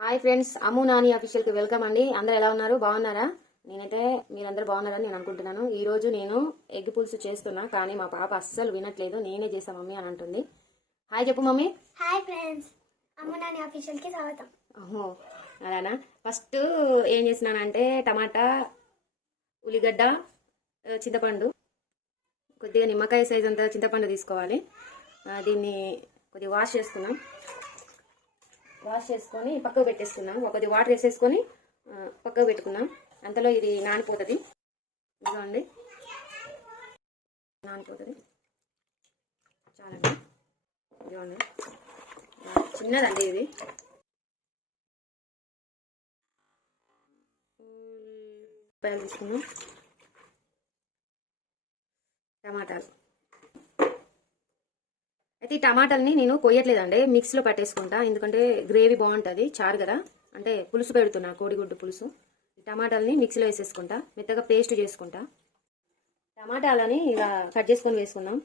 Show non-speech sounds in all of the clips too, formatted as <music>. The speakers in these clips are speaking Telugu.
హాయ్ ఫ్రెండ్స్ అమ్ము నాని అఫీషియల్కి వెల్కమ్ అండి. అందరు ఎలా ఉన్నారు? బాగున్నారా? నేనైతే మీరందరూ బాగున్నారని నేను అనుకుంటున్నాను. ఈ రోజు నేను ఎగ్ పులుసు చేస్తున్నా కానీ మా పాప అస్సలు వినట్లేదు. నేనే చేసా మమ్మీ అని అంటుంది. హాయ్ చెప్పు మమ్మీ. హాయ్ ఫ్రెండ్స్ అమ్మ నాని ఆఫీషియల్కి స్వాగతం. అమ్మో అలానా? ఫస్ట్ ఏం చేసినానంటే టమాటా ఉల్లిగడ్డ చింతపండు కొద్దిగా నిమ్మకాయ సైజ్ అంత చింతపండు తీసుకోవాలి. దీన్ని కొద్దిగా వాష్ చేసుకున్నాం వాష్ చేసుకొని పక్కకు పెట్టేసుకున్నాం ఒకటి కొద్ది వాటర్ వేసేసుకొని పక్కకు పెట్టుకున్నాం అంతలో ఇది నానిపోతుంది. ఇదిగోండి. నానిపోతుంది. చాలండి. ఇదిగోండి. చిన్నదండి ఇది. ఉల్లిపాయలు తీసుకున్నాం టమాటాలు. అయితే ఈ టమాటాలని నేను కొయ్యట్లేదండి. మిక్సీలో పట్టేసుకుంటా. ఎందుకంటే గ్రేవీ బాగుంటుంది చారు కదా. అంటే పులుసు పెడుతున్నా కోడిగుడ్డు పులుసు. ఈ టమాటాలని మిక్సీలో వేసేసుకుంటా. మెత్తగా పేస్ట్ చేసుకుంటా. టమాటాలని ఇలా కట్ చేసుకొని వేసుకున్నాం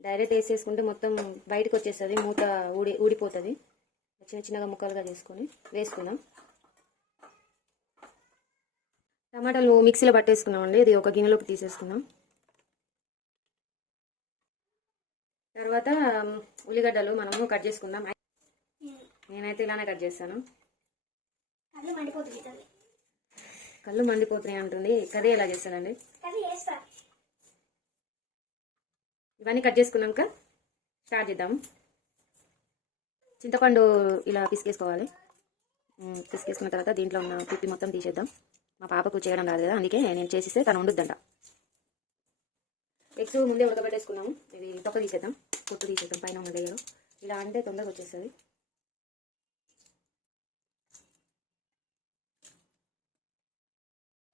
డైరెక్ట్ వేసేసుకుంటే మొత్తం బయటకు వచ్చేస్తుంది మూత ఊడి ఊడిపోతుంది. చిన్న చిన్నగా ముక్కలుగా చేసుకొని వేసుకున్నాం టమాటాలు మిక్సీలో పట్టేసుకున్నామండి. ఇది ఒక గిన్నెలోకి తీసేసుకున్నాం తర్వాత ఉల్లిగడ్డలు మనము కట్ చేసుకుందాం. నేనైతే ఇలానే కట్ చేస్తాను. కళ్ళు మండిపోతున్నాయి అంటుంది. కర్రీ ఎలా చేస్తానండి? ఇవన్నీ కట్ చేసుకున్నాక స్టార్ట్ చేద్దాము చింతపండు ఇలా పిసికేసుకోవాలి. పిసికేసుకున్న తర్వాత దీంట్లో ఉన్న పిప్పి మొత్తం తీసేద్దాం. మా పాపకు చేయడం రాదు కదా అందుకే నేను చేసిస్తే తను వండుద్దంట. ఎగ్స్ ముందే ఉడకబెట్టేసుకున్నాము. ఇవి తొక్క తీసేద్దాం. పొట్టు తీసేద్దాం పైన ఉన్న లేయరు ఇలా అంటే తొందరగా వచ్చేస్తుంది.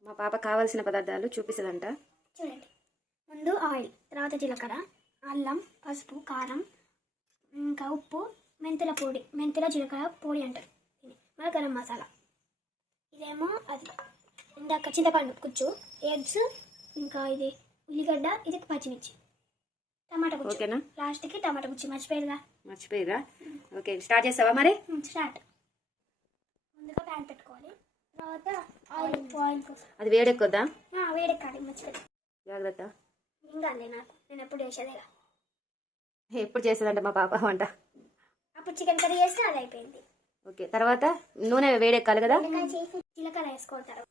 మా పాప కావాల్సిన పదార్థాలు చూపిస్తుందంట. చూడండి. ముందు ఆయిల్ తర్వాత జీలకర్ర అల్లం పసుపు కారం ఇంకా ఉప్పు మెంతుల పొడి మెంతుల జీలకర్ర పొడి అంటారు. ఇది గరం మసాలా. ఇదేమో అది. ఇందాక చింతపండు కుచ్చు ఎగ్స్ ఇంకా ఇది ఉల్లిగడ్డ ఇది పచ్చిమిర్చి. టమాటా కుచ్చు ఓకేనా? లాస్ట్కి టమాటా కుచ్చి మర్చిపోయారుగా? మర్చిపోయిరా? ఓకే స్టార్ట్ చేస్తావా మరి? స్టార్ట్. ముందుగా ప్యాన్ పెట్టుకోవాలి. తర్వాత ఆయిల్ ఆయిల్ కోసం. అది వేడెక్కొద్దా? ఆ, వేడెక్కాలి మర్చిపోయి జాగ్రత్త. ఇంకా నాకు. నేను ఎప్పుడు చేసేదేగా ఎప్పుడు చేస్తుందంట మా పాప వంట? అప్పుడు చికెన్ కర్రీ చేస్తే అది అయిపోయింది. ఓకే తర్వాత నూనె వేడెక్కాలి కదా? జీలకర్ర వేసుకుంటారు.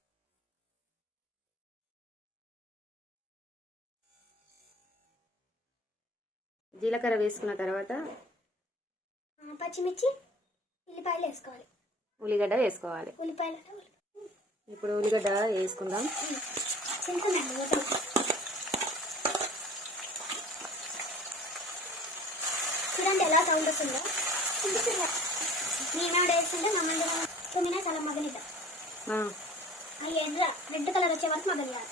జీలకర్ర వేసుకున్న తర్వాత పచ్చిమిర్చి ఉల్లిపాయలు వేసుకోవాలి. ఉల్లిగడ్డ వేసుకోవాలి. ఉల్లిపాయలు ఇప్పుడు ఉల్లిగడ్డ వేసుకుందాం. చూడండి ఎలా సౌండ్ వస్తుందో. నేను వేస్తుంటే మమ్మల్ని తొమ్మిది చాలా మగనిద్దాం ఆ, అవి ఎర్ర రెడ్ కలర్ వచ్చే వరకు మగనియాలి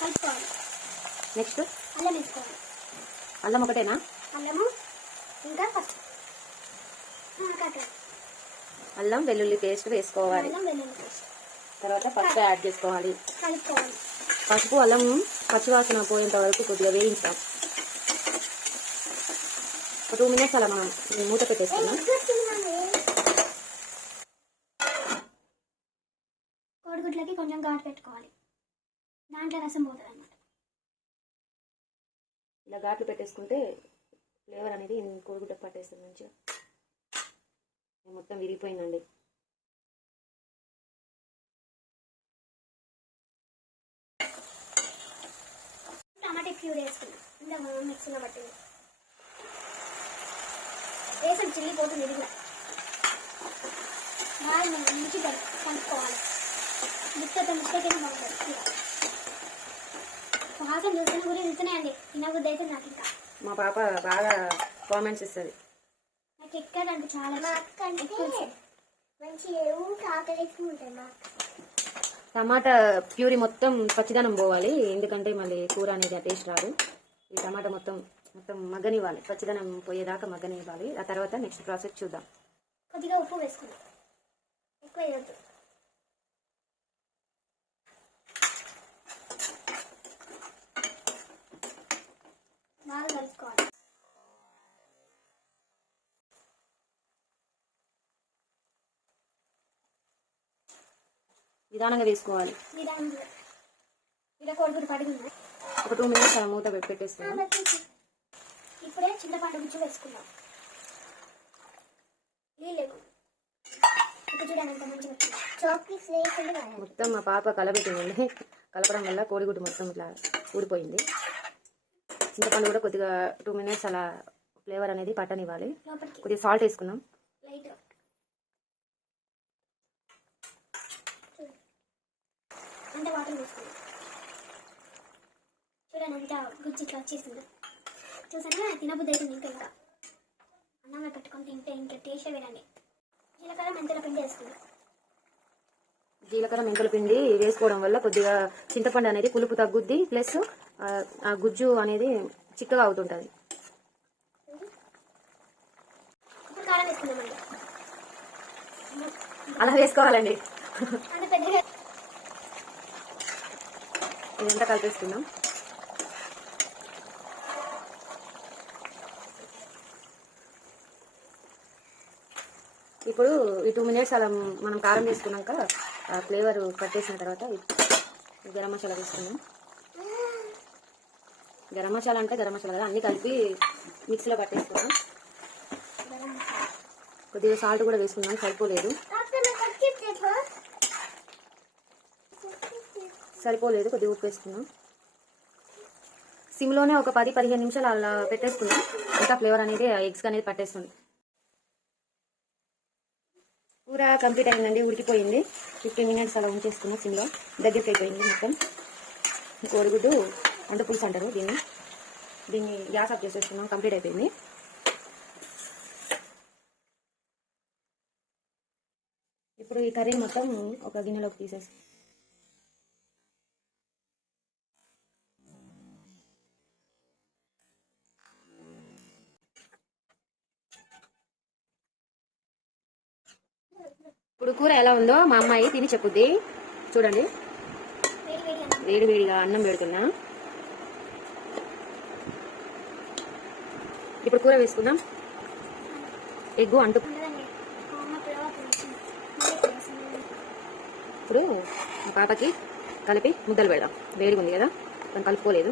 కలుపుకోవాలి. నెక్స్ట్? అల్లం వేసుకోవాలి. అల్లం ఒకటేనా? అల్లము ఇంకా అల్లం వెల్లుల్లి పేస్ట్ వేసుకోవాలి. తర్వాత పసుపు యాడ్ చేసుకోవాలి. పసుపు అల్లం పచ్చివాసన పోయేంత వరకు కొద్దిగా వేయించాం టూ మినిట్స్ అలా మనం మూత పెట్టేసుకున్నాం కోడిగుడ్లకి కొంచెం ఘాటు పెట్టుకోవాలి. దాంట్లో రసం పోతుంది. ఘాట్లు పెట్టేసుకుంటే ఫ్లేవర్ అనేది కోడిగుడ్డ పట్టేస్తుంది మంచిగా. మొత్తం విరిగిపోయిందండి. టమాటా ప్యూర్ వేసుకున్నాం ఇంకా మనం మిక్సీలో పట్టింది. చిల్లి పోతుంది ఇది కూడా. బాగా మంచిగా కలుపుకోవాలి. ముక్కతో ముక్కకైనా బాగుంటుంది. వాసన చూసిన కూడా తింటున్నాయండి తినబుద్ధి అయితే నాకు ఇంకా. మా పాప బాగా కామెంట్స్ ఇస్తుంది నాకు ఎక్కడ. నాకు చాలా మంచి ఆకలి ఉంటుంది నాకు టమాటా ప్యూరీ మొత్తం పచ్చిదనం పోవాలి. ఎందుకంటే మళ్ళీ కూర అనేది టేస్ట్ రాదు. ఈ టమాటా మొత్తం మొత్తం మగ్గనివ్వాలి. పచ్చిదనం పోయేదాకా మగ్గనివ్వాలి. ఆ తర్వాత నెక్స్ట్ ప్రాసెస్ చూద్దాం. కొద్దిగా ఉప్పు వేసుకుందాం. ఎక్కువ నిదానంగా వేసుకోవాలి ఒక టూ మినిట్స్ అలా మూత పెట్టి పెట్టేసుకున్నాం ఇప్పుడే చింతపండు గుజ్జు వేసుకుందాం. మొత్తం మా పాప కలబెట్టిందండి. కలపడం వల్ల కోడిగుడ్డు మొత్తం ఇట్లా ఊడిపోయింది. చింతపండు కూడా కొద్దిగా టూ మినిట్స్ అలా ఫ్లేవర్ అనేది పట్టనివ్వాలి. కొద్దిగా సాల్ట్ వేసుకుందాం. అంటే వాటర్ వేసుకుందాం చూడండి ఎంత గుజ్జు ఇట్లా వచ్చేసింది. చూసారా? తినబుద్ధి అవుతుంది ఇంకా ఇంకా. అన్నంలో పెట్టుకొని తింటే ఇంకా టేస్ట్ వేరండి. జీలకర్ర మెంతుల పిండి వేసుకుందాం. జీలకర్ర మెంతుల పిండి వేసుకోవడం వల్ల కొద్దిగా చింతపండు అనేది పులుపు తగ్గుద్ది. ప్లస్ ఆ గుజ్జు అనేది చిక్కగా అవుతుంటుంది. ఇప్పుడు కారం వేసుకుందామండి. అలా వేసుకోవాలండి అంటే పెద్దగా ఇదంతా కలిపేసుకుందాం. ఇప్పుడు ఈ టూ మినిట్స్ అలా మనం కారం తీసుకున్నాక ఆ ఫ్లేవర్ కట్టేసిన తర్వాత గరం మసాలా తీసుకున్నాం గరం మసాలా అంటే గరం మసాలా కదా అన్నీ కలిపి మిక్సీలో పట్టేసుకున్నాం కొద్దిగా సాల్ట్ కూడా వేసుకున్నాం సరిపోలేదు. సరిపోలేదు కొద్దిగా ఉప్పు వేసుకున్నాం సిమ్లోనే ఒక పది పదిహేను నిమిషాలు అలా పెట్టేసుకున్నాం ఇంకా ఫ్లేవర్ అనేది ఎగ్స్ అనేది పట్టేస్తుంది. కూర కంప్లీట్ అయిందండి ఉడికిపోయింది. ఫిఫ్టీన్ మినిట్స్ అలా ఉంచేసుకున్నాం సిమ్లో. దగ్గరికి అయిపోయింది మొత్తం. కోడిగుడ్డు వంట పులుసు అంటారు దీన్ని. దీన్ని గ్యాస్ ఆఫ్ చేసేసుకున్నాం కంప్లీట్ అయిపోయింది. ఇప్పుడు ఈ కర్రీ మొత్తం ఒక గిన్నెలోకి తీసేస్తాం కూర ఎలా ఉందో మా అమ్మాయి తిని చెప్పుద్ది. చూడండి. వేడి వేడిగా అన్నం పెడుతున్నా. ఇప్పుడు కూర వేసుకుందాం. ఎగ్గు అంటు ఇప్పుడు మా పాపకి కలిపి ముద్దలు పెడదాం. వేడిగా ఉంది కదా? తను కలుపుకోలేదు.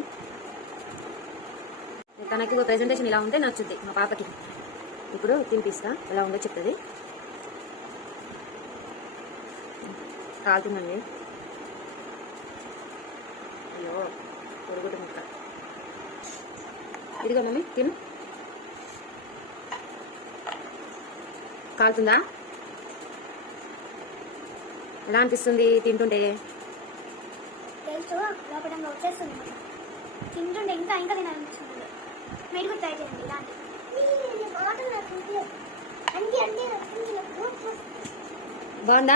తనకి ప్రెజెంటేషన్ ఇలా ఉంటే నచ్చుద్ది మా పాపకి. ఇప్పుడు తినిపిస్తా. ఎలా ఉందో చెప్తుంది. కాలుతుందండి అయ్యో పొరుగుడు ముక్క ఇదిగో మమ్మీ తిను. కాలుతుందా? ఎలా అనిపిస్తుంది తింటుంటే? వచ్చేస్తుంది. తింటుంటే ఇంకా ఇంకా తినాలనిపిస్తుంది. మీరు కూడా ట్రై చేయండి ఇలాంటి అంటే అంటే బాగుందా super super super super super super water తాగుతున్నా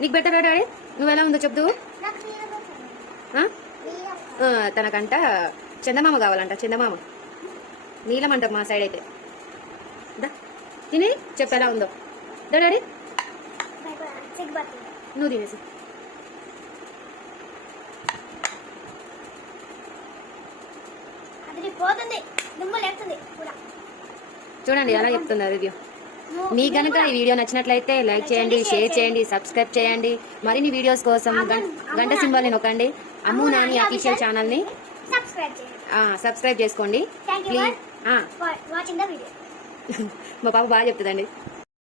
నీకు బెటర్ డాడీ? నువ్వు ఎలా ఉందో? ఆ, తనకంట చందమామ కావాలంట చందమామ. నీలం అంట మా సైడ్ అయితే. తిని చెప్పు ఎలా ఉందో. డాడీ. నువ్వు తినేసి అది పోతుంది దుమ్ము లేపుతుంది కూడా చూడండి ఎలా చెప్తుందా రివ్యూ మీ కనుక ఈ వీడియో నచ్చినట్లయితే లైక్ చేయండి షేర్ చేయండి సబ్స్క్రైబ్ చేయండి. మరిన్ని వీడియోస్ కోసం గంట సింబల్ నొక్కండి. అమ్ము నాని అఫీషియల్ ఛానల్ని సబ్స్క్రైబ్ చేసుకోండి. ప్లీజ్ <laughs> మా పాప బాగా చెప్తుందండి.